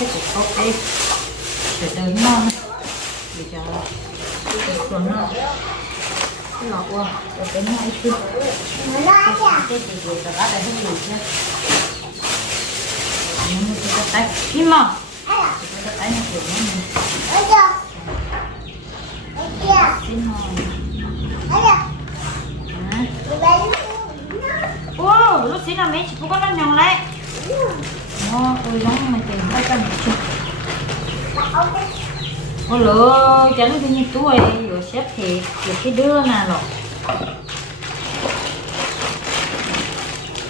cái cục cốc đi. Để tới non để cho cái xuống nó cái lọ qua. Cho cái nó ít chút cái gì rồi cả đã không đủ chưa? Nó cái tay. Kim mà cái tay nó kiểu nó xin hỏi ô, lúc xin là mấy chị cũng có nó nhong lại nó tôi giống mà tiền hai trăm chục ô lỡ chẳng cái như tuổi rồi xếp thiệt được cái đứa nào rồi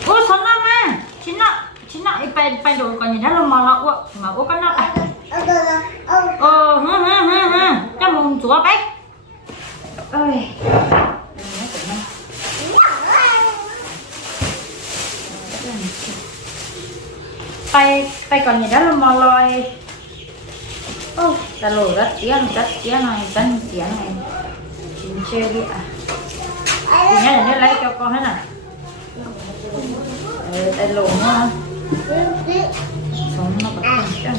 ô sao nó mà chín nọ chín nọ phải phải đồ còn gì đó là mà lọ ô mà ô con nọ à ờ hừ hừ hừ hừ cho mùng chúa bách ơi ไปไปก่อนอย่าได้วเรลมลอย โอ้ตลกรัดเตี้ยรัดเตี้ยหน่อยตั้งเตี้ยหน่อยถึงเชื่อดิอะอย่างนี้เดี๋ยวไล่เจ้าก็ให้น่ะเออตลกเนาะสมมาแบบง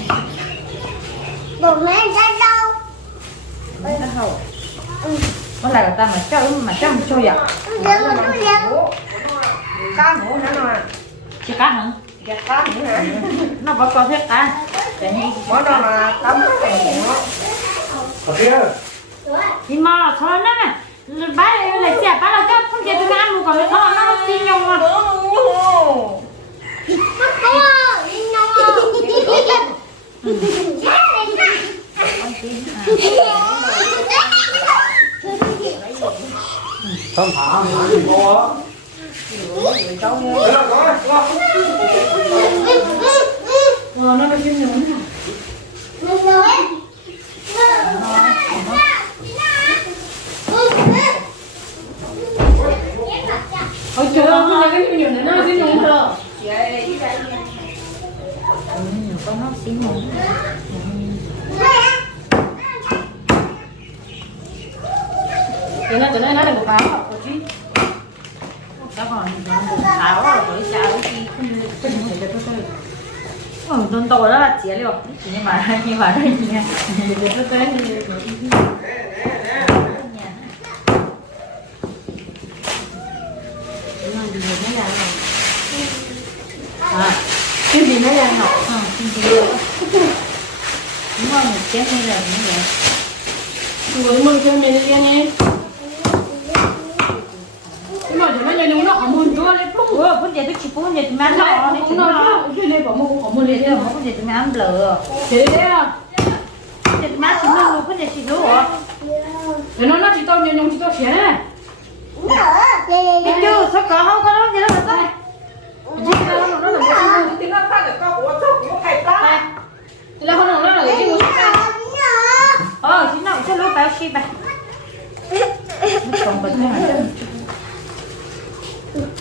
บอกแม่จะเดาไม่จะเห่าเมื่อไรก็ตามมาเจ้ามาเจ้าช่วยอะเดี๋ยวก็เลี้ยงก้าวหมูนั่นน่ะชิก้าหง gạt ngủ hả nó có con hết như bỏ đó là tắm cái ngủ Ở kia đi mà thôi nó nè bác lại chè bác là cho không chè tôi ăn một còn nó thôi nó xin nhau mà. Không thả mà là có nó xin nhau nữa Mình nói ôi trời ơi cái nhiều nữa nó cái nhiều nữa nhiều con nó xin nhau cái này cái này nó đừng có phá các con tháo rồi với chào với chi không được không được. Tôi ừ tôi tôi đó là chia liệu nhưng mà nhưng mà đây nha à cái gì nó đang học chào đúng không một chết hay là. Như vậy rồi mừng cho mình đi anh mà cho nó nhà nó không muốn cho lên lúc ủa vấn đề tôi chỉ có vấn đề tôi ăn nó nó đấy cũng nó cái này bảo mua không mua liền Bây giờ có vấn đề tôi ăn blờ thế đấy à? Vấn đề tôi ăn chúng nó vấn đề chỉ à cái nó nó chỉ tao nhà nhung chỉ tao chén này biết chưa? Sao có không? Có nó gì đó là sao? Chỉ cái nó nó là cái tiếng nó phát được con của tôi của thầy ta. Thì là nó là cái gì ờ chỉ nói cho lúc báo chi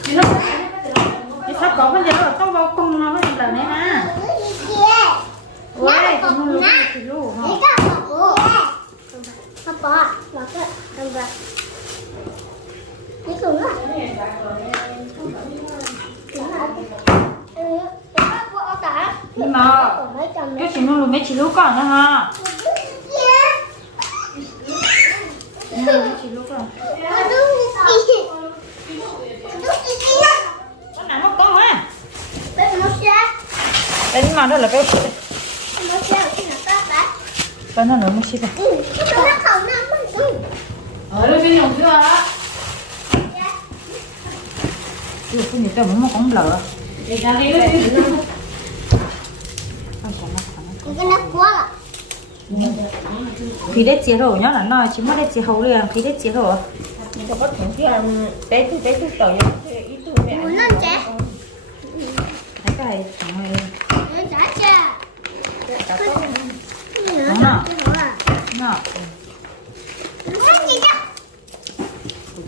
พี่น้องพี่ทับของมันเยอะต้องเอากงน้องให้แบบนี้นะโอ้ยคุณลูกคุณลูกฮะพ่อปอเราก็ทำแบบนี่คือว่าเออพ่อปอเอาตาพี่มาก็ชิมลูกไม่ชิลูกก่อนนะฮะไม่ชิลูก đây nhưng mà đó là cái cái nó nữa mới xí đây ở đây bên nhung chưa Ủa, cái gì cái muốn mà con blờ để ra đi đấy khi đấy chia rồi nhá là nó chỉ mất đấy chia hậu liền khi đấy chia rồi. Mình có thằng kia té tu té tu tỏi ít tu mẹ thấy cái này thằng này đúng không nó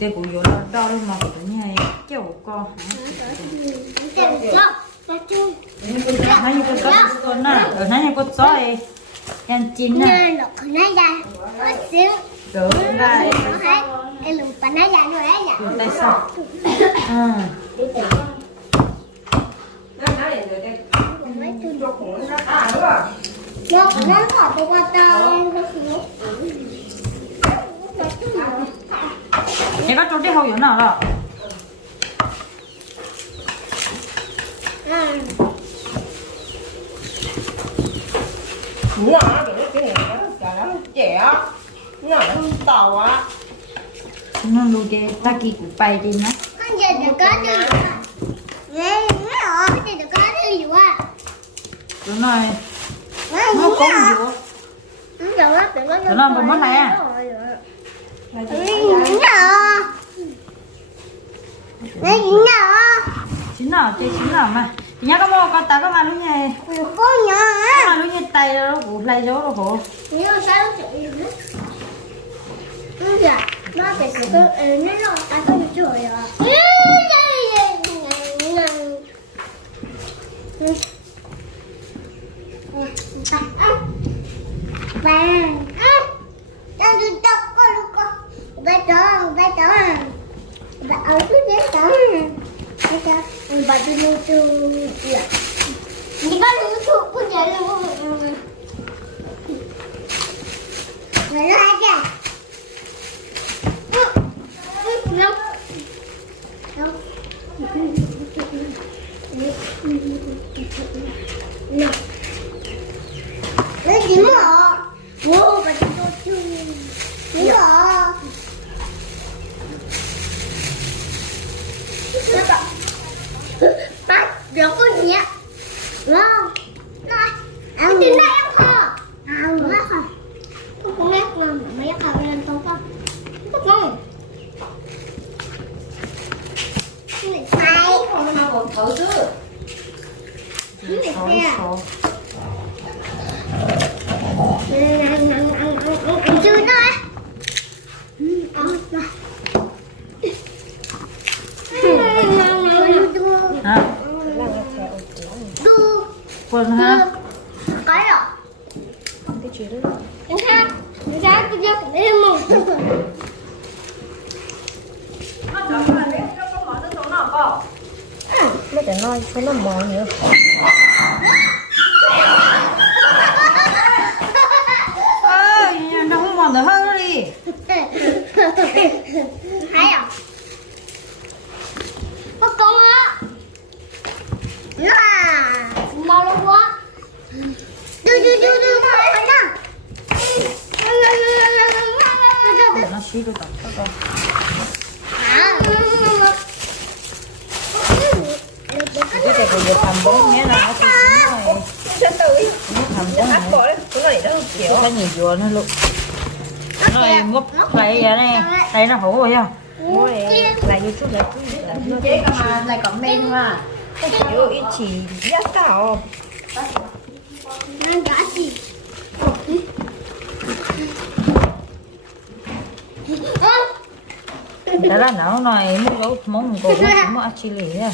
cái cụ vô đó đo luôn mà của nhà kiểu con hả nãy giờ có có con nè ở nãy giờ có sói em chín nè Nhờ nó có nãy ra Có xíu rồi đây Nó hết Em đừng phải nãy ra nữa đấy nhỉ rồi tay sau à Mấy thứ cho cũng nó à đúng không Nó nó khỏi tôi qua tao 얘가 쫄대 하고 연나 알아 À đúng à được cái này nó cả nó trẻ nó tàu á nó lu cái ta kỳ của bay đi nè Con giờ được có thứ gì à Nghe nghe hả Con giờ được có thứ gì à rồi này nó nó có à gì Nó nó nó nó món này à? Nó gì à Nó gì à chín nào chơi chín nào mà nhá có mua con ta có mà luôn nhỉ Có nhỏ có á mà luôn nhỉ tay nó cũng lấy dấu nó khổ mà sao nó chịu được Nó giờ Nó phải có Nó lo ta có được rồi à Ba Đang đi tập con lúc con, Ba đó Ba đó Ba ở chỗ đấy đó Ba đó Ba đi lưu tu Đi có lưu tu Có thể lưu Người nó hay kìa Đâu nó gì mà Wow, bà cho tôi chung Gì mà Ba, đừng có gì á Wow Này Ăn đi đây em hả Ăn quá hả Không. Nghe ngon mấy cái lên tốt không Không? Ngon Này không nó còn thử chứ. Khổ chưa đó à quên ha cái rồi cái chuyện đó em ha em ra tôi cho em một nó phải nói cho nó mò nữa ơi nó không mòn được hơn nó đi thấy à có con á nó à mau luôn quá đưa đưa đưa đưa phải nè nó xí được tập à cái cái cái làm bốn nhé là nó cũng chín rồi cho tôi nó làm bốn hát này bỏ đấy cái này nó kiểu cái nhiều vừa nó luôn rồi múc lại vậy đây nó hổ rồi ha là như chút là nó chế mà lại còn men mà kiểu ít chỉ rất tao nó đã gì đó là nó này mua dấu món cổ cũng mua chili à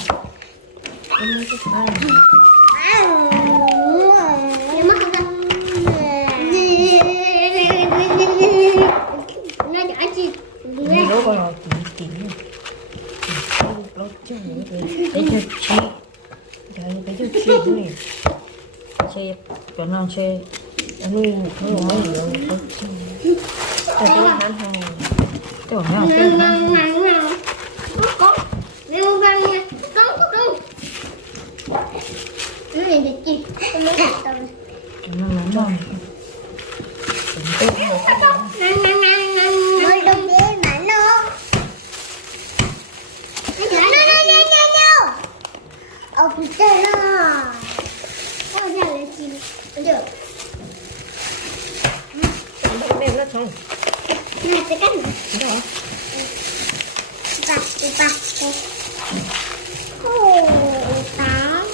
nó đã gì đi dấu coi rồi chỉ chỉ để cho chi để để cho chi này chi cho nó chi nuôi nuôi mấy điều có chi cho cái hắn hàng cho nó cái hắn có nếu vang nha có có có nó này được chi nó mới đặt tao cho nó nóng ngon ngang ngang ngang ngang ngồi đông đế mà nó nó nó nó nó nó nó ở phía trên nó ôi ra lấy chi được men nó thôi này cái cách này đó ba ba ô tám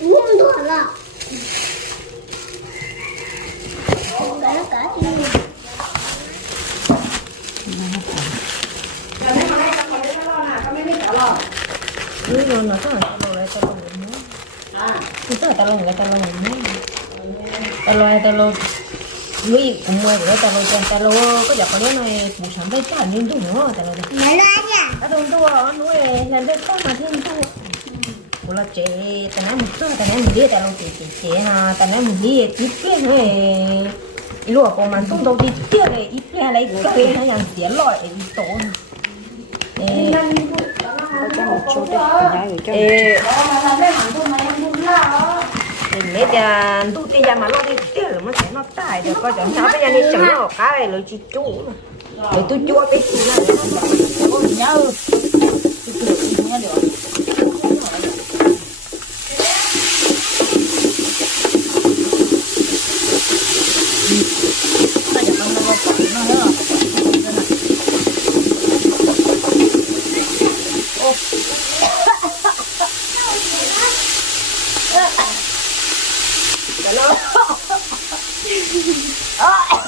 uống được là cả cả chi Giờ nếu mà đây không có đến nó lo nào, có mấy cái cả lo. cứ rồi nó chắc là tao lôi lại tao lôi nữa cứ tức là tao lôi lại tao lôi nữa tao lôi tao lôi Lui cũng mua rồi tao lôi tao lôi có giọt có đứa này phụ sản phải trả liên tục nữa tao lôi Nhớ lo nha. tao lôi tua nuôi làm được có mà thêm tua của là chế tao nói một số tao nói một đĩa tao lôi chế chế chế ha tao nói một đĩa ít tiền thôi. Lúa còn mà tung đâu đi tiền này ít tiền lấy cái nó làm tiền loại để đi tổ. Ê, cho một chút đi nhà gửi cho ê, mình lấy tiền tu tiền ra mà lo đi tiền là nó sẽ nó tài được, coi chọn sao bây giờ đi chấm nó cái này lấy chi chú để tôi chua cái gì này ôi, nhớ. tôi tự không nghe được ta giờ con nó có nó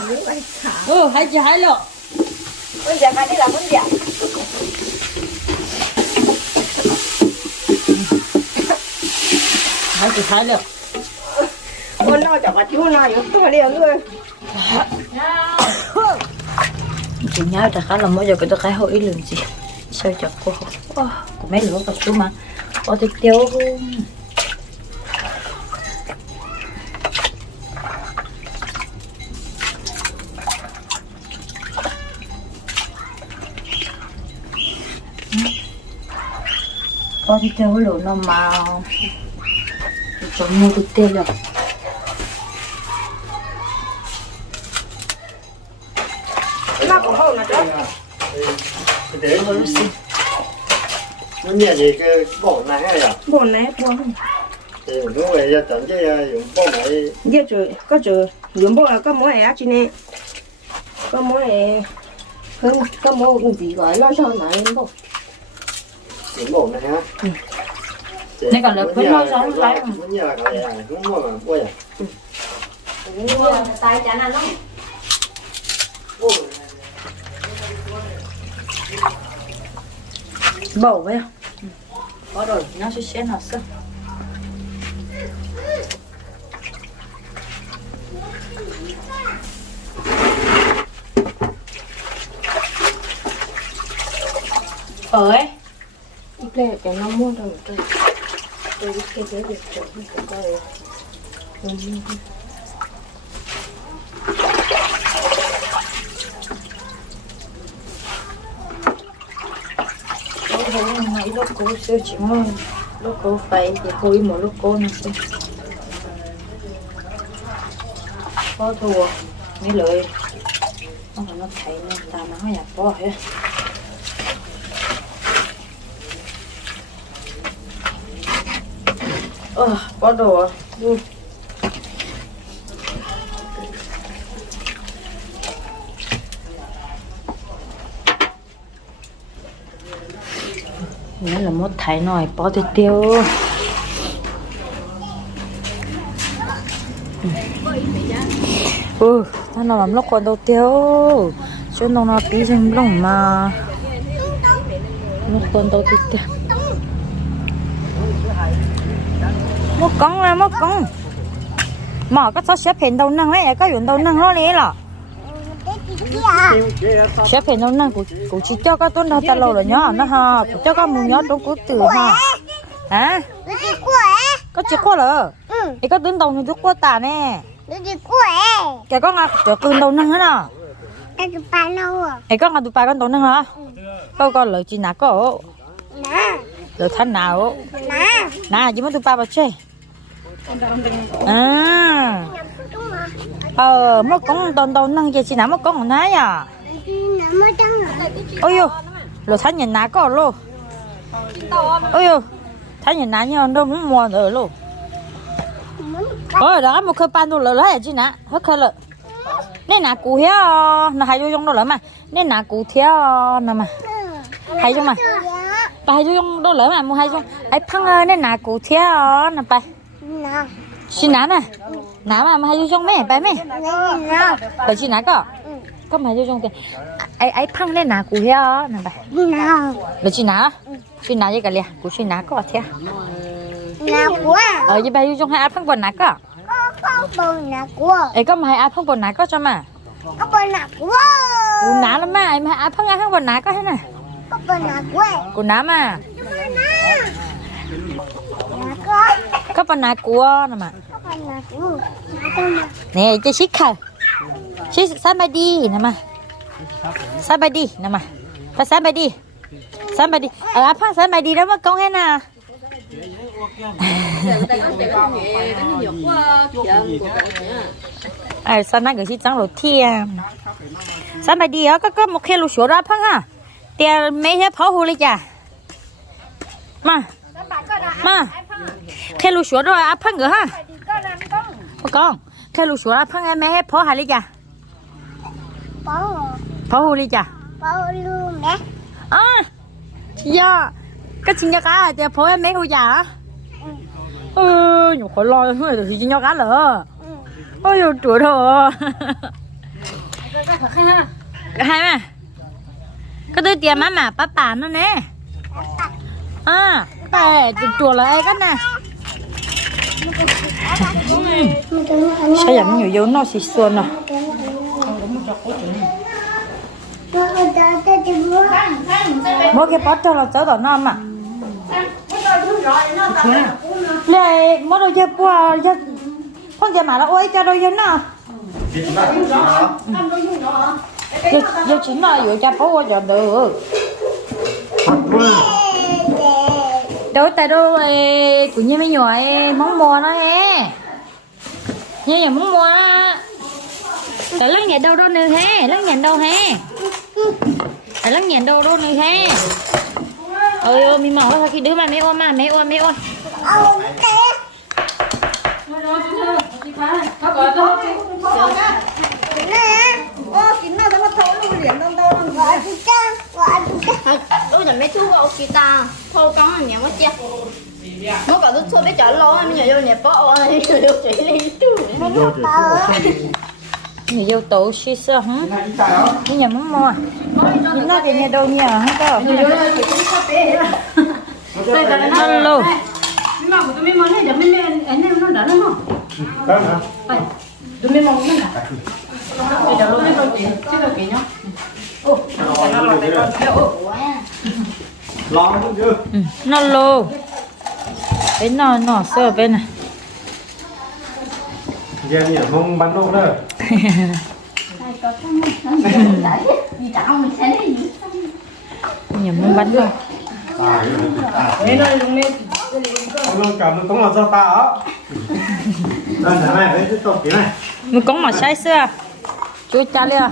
hết rồi ừ hai chị hai lọ con già cái đi làm con già hai chị hai lọ con nó chẳng có chú nào giống tôi liền luôn chị nhớ là khá là mới giờ cái tôi khai hội lượng gì sao chặt cô có mấy lúa vào chú mà. Có thịt tiêu có tiêu lúa nó mà chồng mua thịt tiêu rồi nó cũng không là đó để nó nó nhẹ gì cái bộ này hay à? Buồn này buồn thì lúc này giờ tận chứ dùng bộ này giờ trời có trời. Dùng bộ là có mỗi ai chị nè. Có mỗi không có mỗi gì gọi lo cho này bộ dùng bộ này ha. Này còn là phấn lâu sao nó lấy nó như là cái này không mà quay à tay chả nào nó bầu vậy à? có rồi nó sẽ xé nó sơ ơi ít cái nó mua đồng tôi tôi biết cái cái việc chỗ của tôi Cô thấy mấy lúc cô siêu chỉ mua lúc cô phải thì cô ý một lúc cô nó sẽ có thua, mấy lưỡi nó phải nó thấy nó ta nó không nhặt bỏ hết ờ có đồ à? ừ. Nhớ là một thái nồi bỏ thịt tiêu Ừ, ta nó làm lúc còn đầu tiêu. Chứ nó nó tí xem lông mà. Lúc còn đầu thịt tiêu. Một con là một con Mà có sao xếp hình đầu năng ấy, có dụng đầu năng nó đi là xếp hình đầu năng của của chị cho các tôn ta lâu rồi nhá nó ha của cho các mùng nhớ trong của từ ha hả Nó đi quẩy. có chị qua rồi Ừ, thì có tướng đầu như chút qua tà nè nó đi quẩy. cái con ngà cho cưng đầu năng hết à Nó đi bán đâu à? thì con ngà tụi bài con đầu năng hả có con lời chị nào có Lời thanh nào nè chỉ muốn tụi bài vào chơi. À. Ờ mất con đầu đầu năng kia chị nào mất con à? Mới trắng rồi. ôi yo lời thanh nhìn nào có luôn ôi yo thanh nhìn nào nhau đâu muốn mua nữa luôn ôi đó một khơi pan đồ lỡ lại chứ nè hết khơi lỡ. Nên là cụ héo nó hay vô trong đó lỡ mà. Nên là cụ theo nè mà. Hay trong mà Dạ. bà hay vô trong đó lỡ mà mua hay trong ấy phăng ơi nên là cụ theo nè bà Nè, xin ná nè ná mà mà hay vô trong mẹ bà mẹ nè, bà xin ná có có mà vô trong kìa ấy ấy phăng nên là cụ héo nè bà nè. bà xin ná xin ná gì cả liền cú xin ná có thế nà của ở dưới bay trong hai áp phong bồn ná có có có bồn nà của ấy có mà hai áp phong bồn ná có cho mà có bồn nà của cú ná lắm mà ấy mà hai áp phong áp phong bồn ná có thế này có bồn nà của cú ná mà nà có có bồn ná cua nè mà có bồn nà của nà đâu mà nè chơi xích khờ xích sát bay đi nè mà sát bay đi nè mà phải sát bay đi sát bay đi ở áp phong sát bay đi đó mà công hết nè ai sao nó cái gì trắng lột thiên sao mà đi á có có một khe lụt sữa đó phong ha tiền mấy thế pháo hồ lên chả? Mà mà khe lụt sữa đó áp phong nữa ha. Một con. Khe lụt sữa áp phong em mấy thế pháo hai lên chả? Bố pháo hồ lên chả? Bố luôn nè à dạ. Cái chuyện nhà cá tiền pháo em mấy hồ chả? Ừ nhục khỏi lo thôi thì chuyện nhà cá lỡ. Ôi dồi tuổi thọ hai mà cái đứa tiền má mà bà bà nó nè à tại chụp chùa là ai cái nè sao giờ nhiều dấu nó xịt xuân à nó có cho cho chị bố bố cái bát cho là cháu tao nó mà lệ mỗi đồ chơi bùa chơi không chơi mà là ôi cho đồ chơi nào giờ giờ chỉ là vừa được đâu tại đâu ấy cũng như mấy nhỏ ấy mong mua nó he như nhà mong mua tại lắc nhà đâu đâu nữa he lắc nhà đâu he tại lắc nhà đâu đâu nữa he ơi ơi mi mỏng ra khi đứa mà mẹ ôm mà mẹ ôm mẹ ôm những video hấp dẫn tôi mấy chú kỳ ta thâu con là nhẹ quá chứ nó cả tôi thôi biết trả lo anh nhờ vô nhẹ bỏ anh nhờ vô chỉ đi chú người yêu tổ xí sơ hả Này hả? như nhà mắm mua nó cái nhà đâu nhà hết đâu hello Vâng hả? Lo không chứ? Ừ. nó lô bên nó nó sơ bên này Giờ nhỉ không bắn đâu nữa. nhà mắm bánh luôn À, Ông luôn cảm ơn cũng là do ta á. Đây, này, đấy, tiếp tục thế này. mình có mà sai xưa chú cha liền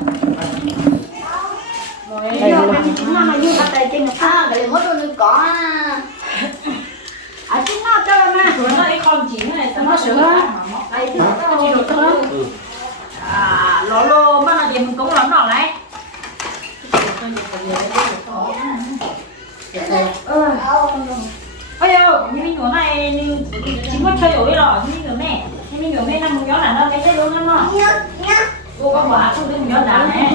nó đi không chỉ này nó sửa à lỗ lô mà là gì mình cũng lắm rồi đấy ôi ơi những cái này chỉ có chơi rồi rồi những cái này những cái này nằm gió là nó cái cái luôn nó nó cô có quả không được gió đá này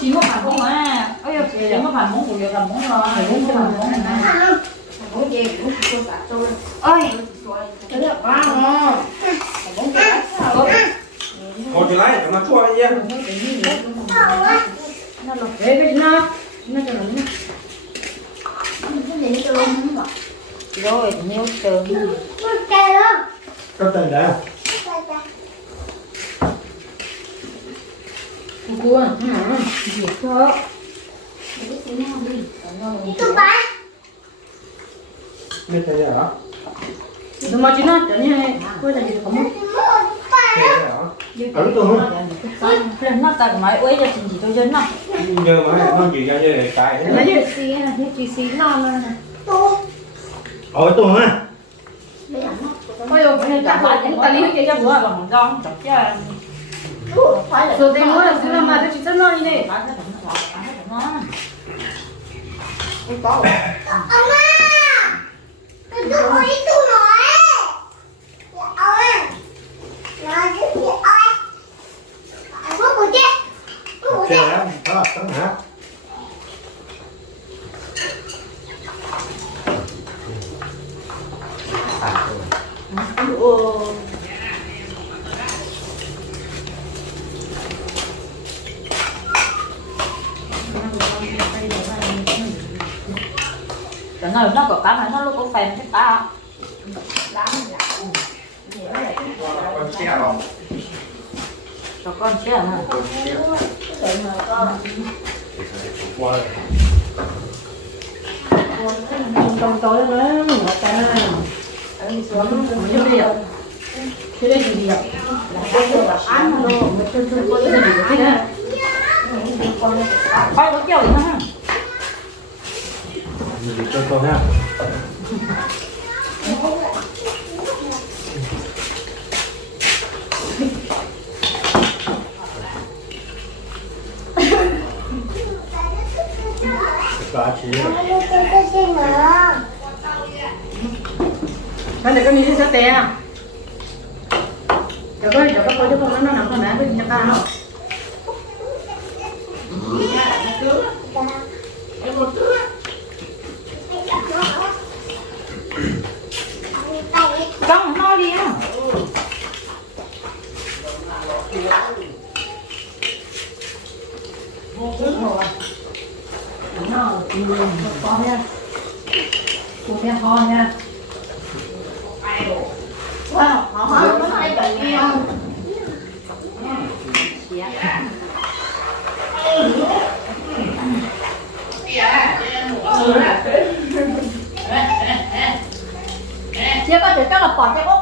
chỉ có phải không à ôi chỉ có phải muốn phụ việc làm muốn lo phải muốn làm muốn này Một thì lấy, nó chua anh em. rồi nhiều trường một cái luôn Cấp tay đấy. tụi ba. Biết tay đấy hả? một ba ở tôi lên nó ta máy quấy cho chị tôi dân nào giờ mà nó chuyện ra như cái nó như xí là như chị xí non nữa nè ở tôi bây giờ cái chắc là cũng ta lý cái cho bữa còn con chọc chứ 昨天我也是拿麦子去整了，一天。妈，我搞。妈妈，你躲我，你躲我。我来，我进去，我来。我不接，我。Cái này nó có cá mà nó lúc có phèn cái ta. Con xe rồi cho con chứ à qua trong tối nữa mình có cái này Chưa đi đâu cái đây gì vậy ăn mà đâu mà chân chân có cái gì vậy nè Coi có kiểu gì không gì cho con ha cá chí Bạn để con đi cho té à? Để con, để con có cho con nó nằm con bé với nhà ta không? Em một thứ หัวหน่าอืมพอมเนี่ยกูเนี่ยพรอเนี่ยไปว้าวหอมไม่ใช่แบบนี้เสียเสียก็เดี๋ยวเจ้าลัปอดแกก็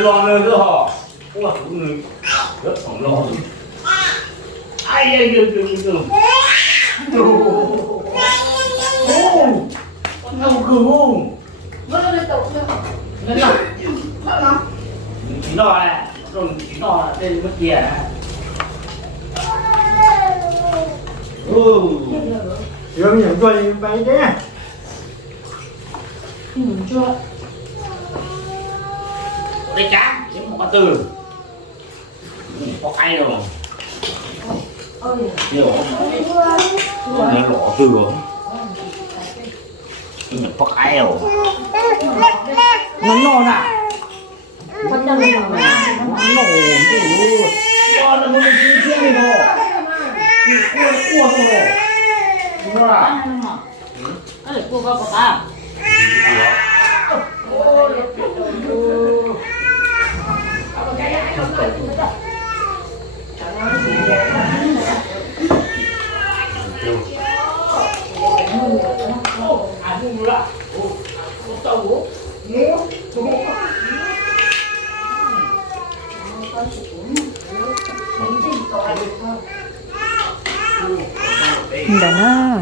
lo lơ lơ họ ủa cũng người rất còn lo ai ai ai ai Ngầu cừu Vẫn chưa, tồn nào, Nên nào, Chỉ đo này Rồi chỉ đo là tên mất kia Ừ Rồi nhận tôi bay Ừ. chưa đây cá Chỉ một con từ Có ai đâu Ôi Nhiều Nó lọ từ rồi Có ai đâu Nó à chân là Nó nổ nó đi chơi rồi Cua cua rồi Đúng rồi Bán hay không Nó để cua có ta Đã